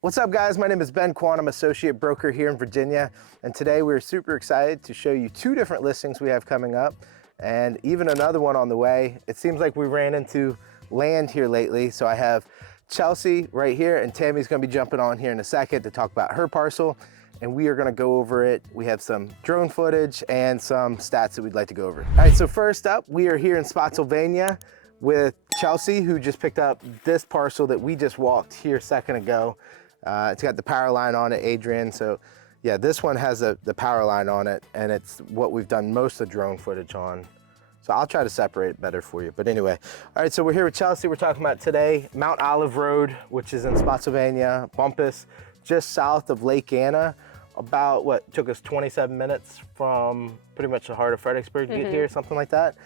What's up, guys? My name is Ben Quann. I'm associate broker here in Virginia, and today we're super excited to show you two different listings we have coming up and even another one on the way. It seems like we ran into land here lately, so I have Chelsea right here, and Tammy's going to be jumping on here in a second to talk about her parcel, and we are going to go over it. We have some drone footage and some stats that we'd like to go over. All right, so first up, we are here in Spotsylvania with Chelsea, who just picked up this parcel that we just walked here a second ago. It's got the power line on it, Adrian. So yeah, this one has the power line on it, and it's what we've done most of the drone footage on. So I'll try to separate it better for you. But anyway, all right, so we're here with Chelsea. We're talking about today Mount Olive Road, which is in Spotsylvania, Bumpus, just south of Lake Anna. About what took us 27 minutes from pretty much the heart of Fredericksburg to get here, something like that.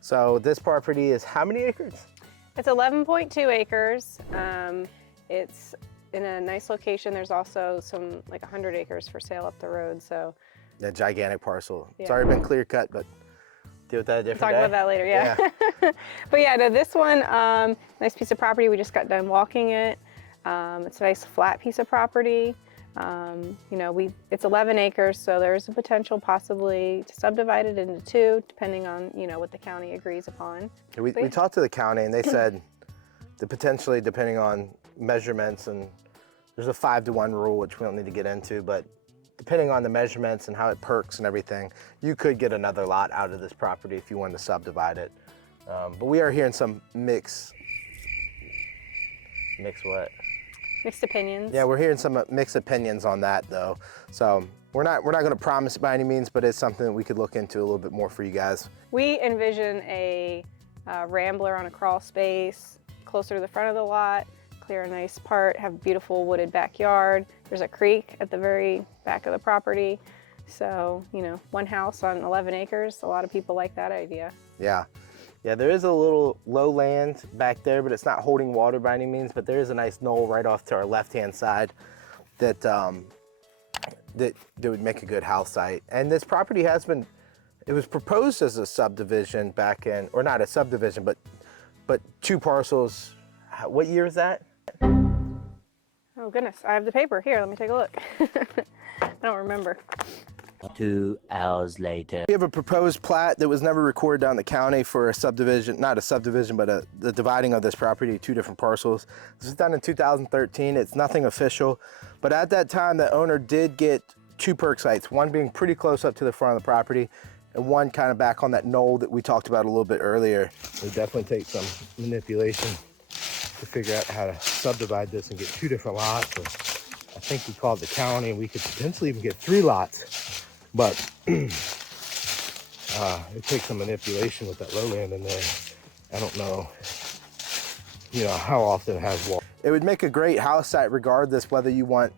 So this property is how many acres? It's 11.2 acres. It's in a nice location. There's also some like 100 acres for sale up the road. So a gigantic parcel. Yeah. It's already been clear cut, but deal with that a different talk day. about that later, yeah. But yeah, no, this one, nice piece of property. We just got done walking it. It's a nice flat piece of property. You know, it's 11 acres, so there's a potential possibly to subdivide it into two, depending on, you know, what the county agrees upon. We talked to the county, and they said that potentially, depending on measurements, and there's a 5-to-1 rule, which we don't need to get into, but depending on the measurements and how it perks and everything, you could get another lot out of this property if you wanted to subdivide it. But we are hearing some mixed what? Mixed opinions. Yeah, we're hearing some mixed opinions on that, though. So we're not going to promise by any means, but it's something that we could look into a little bit more for you guys. We envision a rambler on a crawl space closer to the front of the lot, clear a nice part, have a beautiful wooded backyard. There's a creek at the very back of the property. So, you know, one house on 11 acres, a lot of people like that idea. Yeah. Yeah, there is a little low land back there, but it's not holding water by any means, but there is a nice knoll right off to our left-hand side that that would make a good house site. And this property has been, it was proposed as a subdivision back in, or not a subdivision, but two parcels. What year is that? Oh goodness, I have the paper. Here, let me take a look. I don't remember. 2 hours later. We have a proposed plat that was never recorded down the county for a subdivision, not a subdivision, but the dividing of this property, two different parcels. This was done in 2013. It's nothing official, but at that time, the owner did get two perk sites, one being pretty close up to the front of the property and one kind of back on that knoll that we talked about a little bit earlier. It would definitely take some manipulation to figure out how to subdivide this and get two different lots. Or I think we called the county and we could potentially even get 3 lots. But it takes some manipulation with that lowland in there. I don't know, you know, how often it has water. It would make a great house site regardless whether you want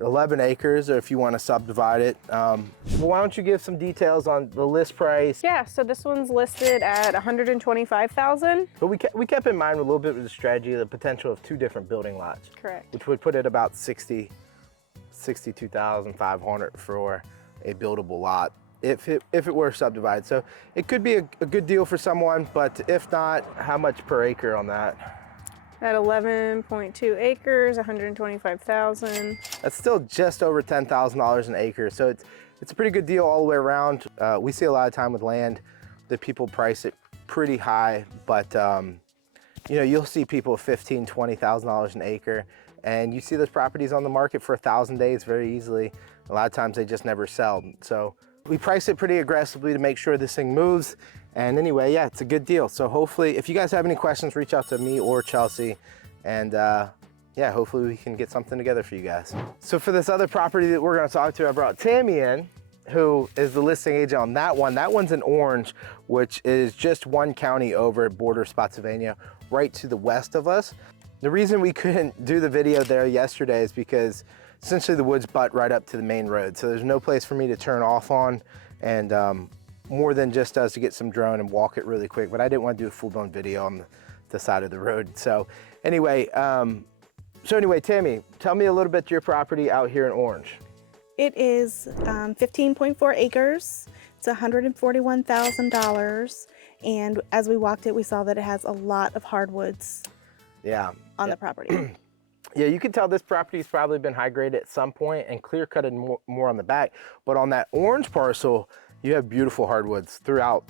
11 acres or if you want to subdivide it. Well, why don't you give some details on the list price? Yeah, so this one's listed at $125,000. But we kept in mind a little bit with the strategy, the potential of 2 different building lots. Correct. Which would put it about $62,500 for a buildable lot if it were subdivided. So it could be a good deal for someone, but if not, how much per acre on that? At 11.2 acres, $125,000. That's still just over $10,000 an acre. So it's a pretty good deal all the way around. We see a lot of time with land that people price it pretty high, but you know, you'll see people $15,000, $20,000 an acre, and you see those properties on the market for 1,000 days very easily. A lot of times they just never sell. So we price it pretty aggressively to make sure this thing moves. And anyway, yeah, it's a good deal. So hopefully, if you guys have any questions, reach out to me or Chelsea. And yeah, hopefully we can get something together for you guys. So for this other property that we're gonna talk to, I brought Tammy in, who is the listing agent on that one. That one's in Orange, which is just one county over at border Spotsylvania, right to the west of us. The reason we couldn't do the video there yesterday is because essentially the woods butt right up to the main road. So there's no place for me to turn off on, and more than just us to get some drone and walk it really quick. But I didn't want to do a full-blown video on the side of the road. So anyway, Tammy, tell me a little bit to your property out here in Orange. It is 15.4 acres. It's $141,000. And as we walked it, we saw that it has a lot of hardwoods Yeah. on the property. Yeah, you can tell this property's probably been high graded at some point and clear cutted more on the back. But on that orange parcel, you have beautiful hardwoods throughout,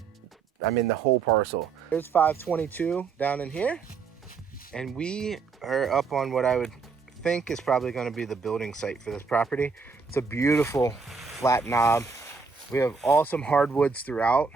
I mean, the whole parcel. There's 522 down in here. And we are up on what I would think is probably going to be the building site for this property. It's a beautiful flat knob. We have awesome hardwoods throughout.